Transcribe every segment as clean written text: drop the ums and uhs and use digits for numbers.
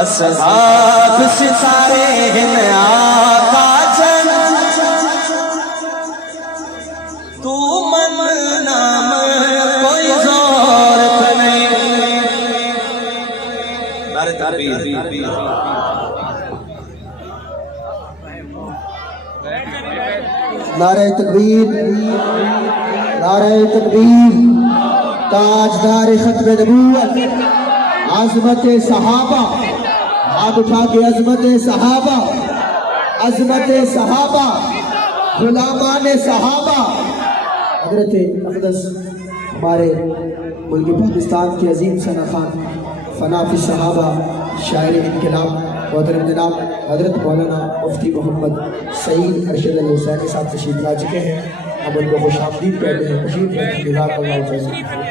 اصحاب ستارے ہیں آقا جن تو من نام کوئی زور نہیں نعرہ تکبیر نعرہ تکبیر نعرہ تکبیر تاجدار ختم نبوت عظمت صحابہ ہاتھ اٹھا کے عظمت صحابہ غلامان صحابہ حضرت اقدس ہمارے ملک پاکستان کے عظیم ثنا خان فنا فی الصحابہ شاعر انقلاب محترم جناب حضرت مولانا مفتی محمد سعید ارشد علی حسینی صاحب تشریف لا چکے ہیں ہم ان کو خوش آمدید کہتے ہیں تشریف رکھیں جزاک اللہ خیر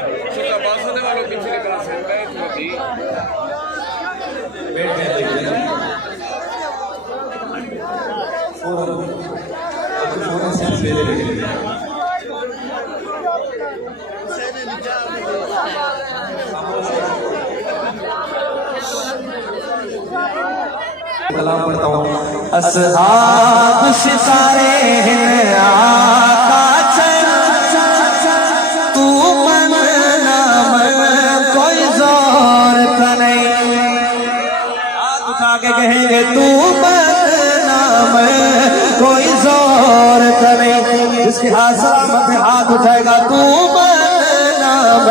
کلام پڑھتا ہوں اصحاب ستارے ہیں آقا چل تو من نام کوئی زور کا نہیں ہاتھ اٹھا کے کہیں گے تو من نام کوئی زور کا نہیں جس کے ہاتھ سلامت ہاتھ اٹھائے گا تو من نام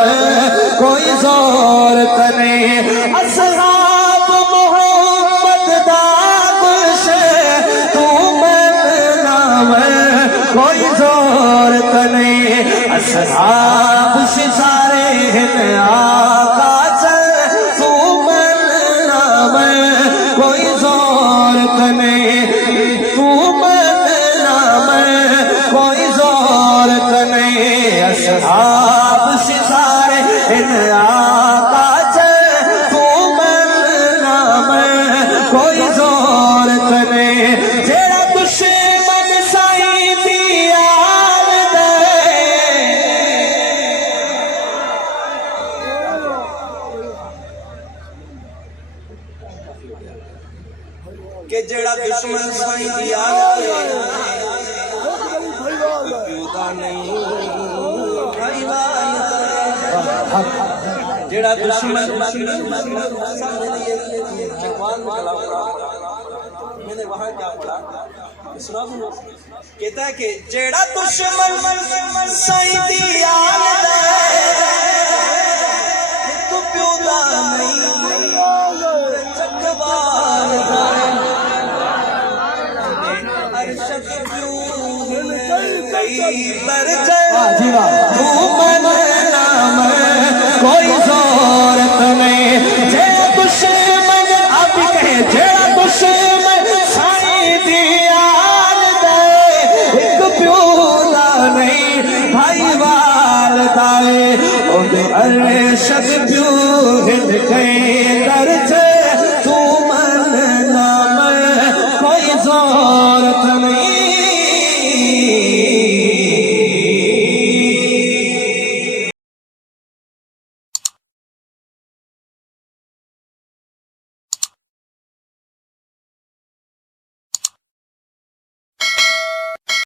کوئی زور کا نہیں اصحاب کوئی زور کا نہیں اصحاب ستارے ہیں آقا چل تو من نام کوئی زور کا نہیں تو من نام کوئی زور کا نہیں اصحاب ستارے ہیں آقا چل تو من نام کوئی زور کا نہیں تیرا دشمن سائی دیال دے کہ جڑا دشمن سائی دیال دے پیودا نہیں جڑا دشمن میں نے وہاں کیا پڑھا کہتا ہے کہ جیڑا دشمن سائی دیال دے تو پیودا نہیں چکوال ارشد پیو کئی بر جائے تو من نام کوئی زورت نہیں جیڑا دشمن آپ ہی کہیں جیڑا دشمن سائی دیال نہیں بھائی والدائے اور ارشد پیو ہند کہیں